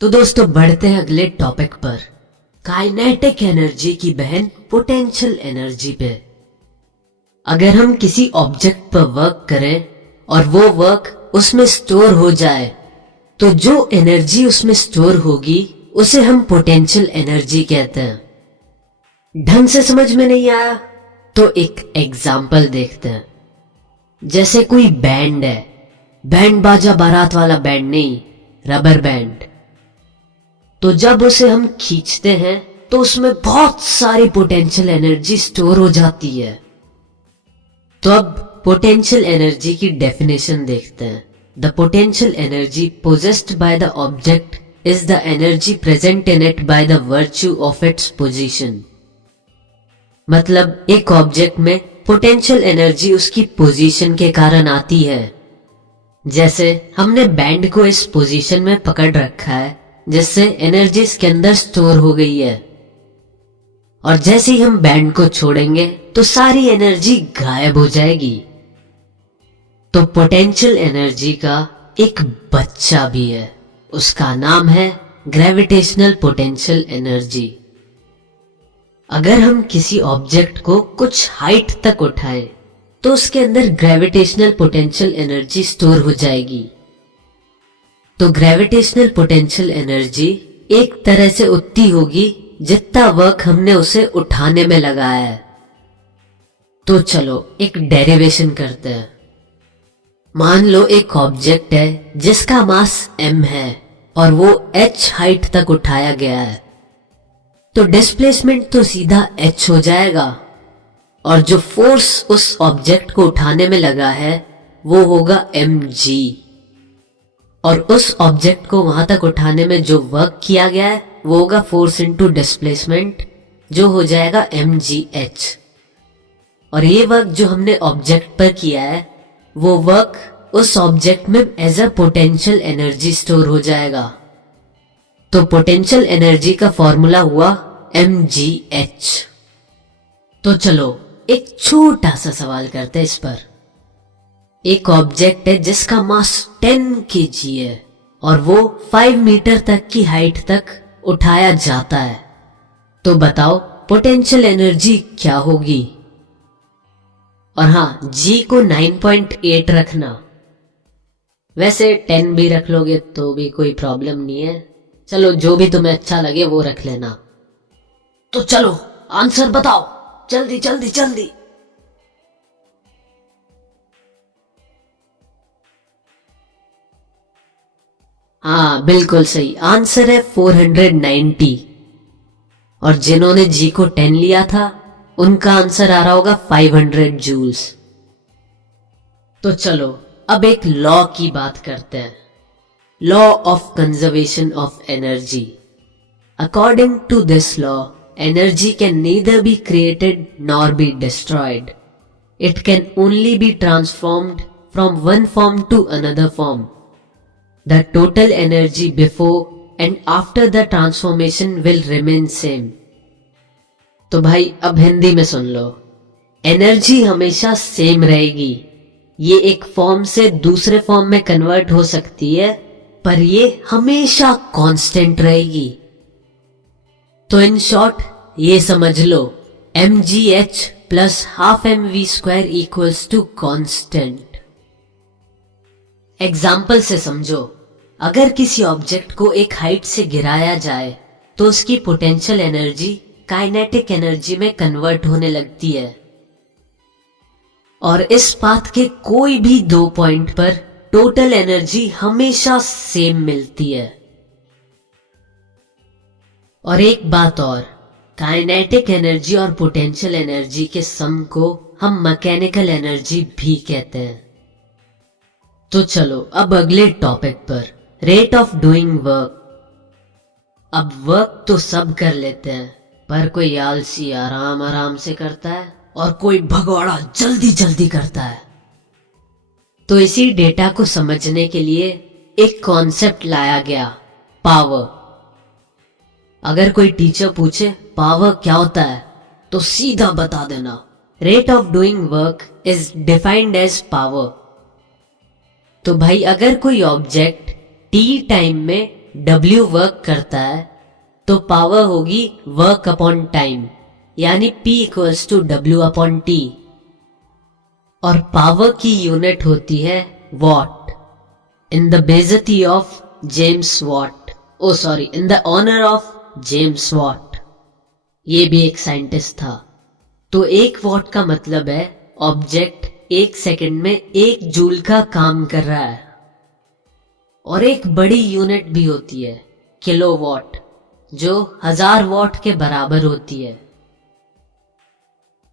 तो दोस्तों बढ़ते हैं अगले टॉपिक पर, काइनेटिक एनर्जी की बहन पोटेंशियल एनर्जी पे। अगर हम किसी ऑब्जेक्ट पर वर्क करें और वो वर्क उसमें स्टोर हो जाए तो जो एनर्जी उसमें स्टोर होगी उसे हम पोटेंशियल एनर्जी कहते हैं। ढंग से समझ में नहीं आया तो एक एग्जाम्पल देखते हैं। जैसे कोई बैंड है, बैंड बाजा बारात वाला बैंड नहीं, रबर बैंड। तो जब उसे हम खींचते हैं तो उसमें बहुत सारी पोटेंशियल एनर्जी स्टोर हो जाती है। तो अब पोटेंशियल एनर्जी की डेफिनेशन देखते हैं। The potential energy possessed by the object is the energy present in it by the virtue of its position. मतलब एक ऑब्जेक्ट में पोटेंशियल एनर्जी उसकी पोजीशन के कारण आती है। जैसे हमने बैंड को इस पोजीशन में पकड़ रखा है जिससे एनर्जी इसके अंदर स्टोर हो गई है, और जैसे ही हम बैंड को छोड़ेंगे तो सारी एनर्जी गायब हो जाएगी। तो पोटेंशियल एनर्जी का एक बच्चा भी है, उसका नाम है ग्रेविटेशनल पोटेंशियल एनर्जी। अगर हम किसी ऑब्जेक्ट को कुछ हाइट तक उठाएं तो उसके अंदर ग्रेविटेशनल पोटेंशियल एनर्जी स्टोर हो जाएगी। तो ग्रेविटेशनल पोटेंशियल एनर्जी एक तरह से उतनी होगी जितना वर्क हमने उसे उठाने में लगाया है। तो चलो एक डेरिवेशन करते हैं। मान लो एक ऑब्जेक्ट है जिसका मास m है और वो h हाइट तक उठाया गया है, तो डिस्प्लेसमेंट तो सीधा h हो जाएगा, और जो फोर्स उस ऑब्जेक्ट को उठाने में लगा है वो होगा mg, और उस ऑब्जेक्ट को वहां तक उठाने में जो वर्क किया गया है वो होगा फोर्स इनटू डिस्प्लेसमेंट, जो हो जाएगा mgh। और ये वर्क जो हमने ऑब्जेक्ट पर किया है वो वर्क उस ऑब्जेक्ट में as a potential energy store हो जाएगा। तो पोटेंशियल एनर्जी का फॉर्मूला हुआ mgh। तो चलो एक छोटा सा सवाल करते हैं इस पर। एक ऑब्जेक्ट है जिसका मास 10 kg है और वो 5 मीटर तक की हाइट तक उठाया जाता है, तो बताओ पोटेंशियल एनर्जी क्या होगी। और हाँ, g को 9.8 रखना, वैसे 10 भी रख लोगे तो भी कोई प्रॉब्लम नहीं है, चलो जो भी तुम्हें अच्छा लगे वो रख लेना। तो चलो आंसर बताओ, जल्दी जल्दी जल्दी। हाँ बिल्कुल सही आंसर है 490। और जिन्होंने जी को 10 लिया था उनका आंसर आ रहा होगा 500 जूल्स। तो चलो अब एक लॉ की बात करते हैं, law of conservation of energy. According to this law, energy can neither be created nor be destroyed, it can only be transformed from one form to another form. The total energy before and after the transformation will remain same। तो भाई अब हिंदी में सुन लो, energy हमेशा same रहेगी, ये एक form से दूसरे फॉर्म में कन्वर्ट हो सकती है पर ये हमेशा कांस्टेंट रहेगी। तो इन शॉर्ट ये समझ लो, mgh plus half mv square equals to constant. Example से समझो, अगर किसी ऑब्जेक्ट को एक हाइट से गिराया जाए तो उसकी पोटेंशियल एनर्जी काइनेटिक एनर्जी में कन्वर्ट होने लगती है, और इस पाथ के कोई भी 2 पॉइंट पर टोटल एनर्जी हमेशा सेम मिलती है। और एक बात और, काइनेटिक एनर्जी और पोटेंशियल एनर्जी के सम को हम मैकेनिकल एनर्जी भी कहते हैं। तो चलो अब अगले टॉपिक पर, रेट ऑफ डूइंग वर्क। अब वर्क तो सब कर लेते हैं पर कोई आलसी आराम आराम से करता है और कोई भगौड़ा जल्दी जल्दी करता है। तो इसी डेटा को समझने के लिए एक कॉन्सेप्ट लाया गया, पावर। अगर कोई टीचर पूछे पावर क्या होता है तो सीधा बता देना, rate of doing work is defined as power. तो भाई अगर कोई ऑब्जेक्ट t टाइम में w वर्क करता है तो पावर होगी वर्क अपॉन टाइम, यानी P equals to W upon T। और पावर की यूनिट होती है वॉट, इन द बेइज्जती of James Watt, in the honour of James Watt. ये भी एक साइंटिस्ट था। तो 1 वॉट का मतलब है ऑब्जेक्ट 1 सेकंड में 1 जूल का काम कर रहा है। और एक बड़ी यूनिट भी होती है किलोवाट, जो 1000 वॉट के बराबर होती है।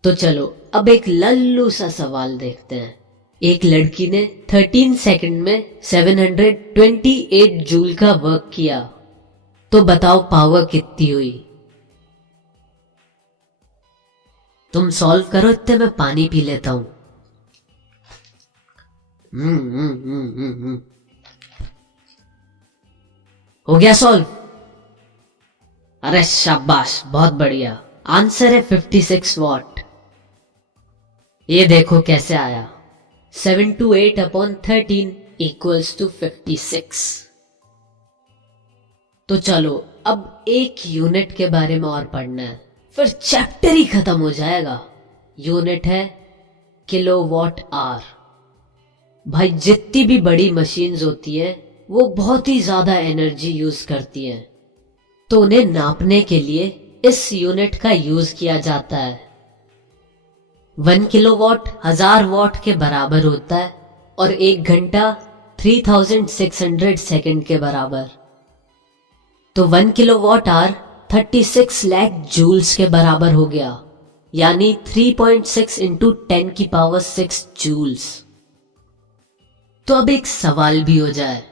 तो चलो अब एक लल्लू सा सवाल देखते हैं। एक लड़की ने 13 सेकंड में 728 जूल का वर्क किया, तो बताओ पावर कितनी हुई। तुम सॉल्व करो, इतने में पानी पी लेता हूं। हो गया सॉल्व? अरे शाबाश, बहुत बढ़िया। आंसर है 56 वॉट। ये देखो कैसे आया, 728 अपॉन 13 इक्वल्स टू 56। तो चलो अब एक यूनिट के बारे में और पढ़ना है, फिर चैप्टर ही खत्म हो जाएगा। यूनिट है किलोवाट आवर। भाई जितनी भी बड़ी मशीन्स होती है वो बहुत ही ज्यादा एनर्जी यूज करती हैं, तो उन्हें नापने के लिए इस यूनिट का यूज किया जाता है। 1 किलोवाट 1000 वॉट के बराबर होता है और 1 घंटा 3600 सेकंड के बराबर। तो 1 किलोवाट आवर 36 लाख जूल्स के बराबर हो गया, यानी 3.6 इंटू 10 की पावर 6 जूल्स। तो अब एक सवाल भी हो जाए।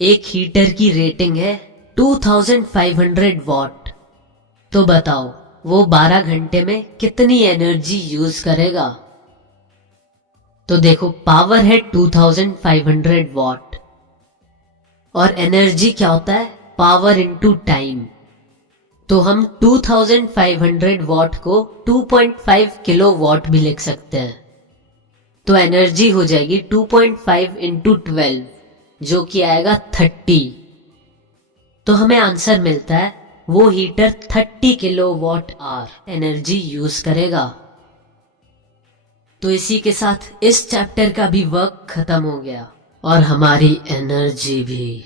एक हीटर की रेटिंग है 2500 वॉट, तो बताओ वो 12 घंटे में कितनी एनर्जी यूज करेगा। तो देखो पावर है 2500 वॉट और एनर्जी क्या होता है, पावर इनटू टाइम। तो हम 2500 वॉट को 2.5 किलो वॉट भी लिख सकते हैं। तो एनर्जी हो जाएगी 2.5 इंटू 12, जो कि आएगा 30। तो हमें आंसर मिलता है वो heater 30 kilowatt hour energy use करेगा। तो इसी के साथ इस चैप्टर का भी वर्क खत्म हो गया और हमारी एनर्जी भी।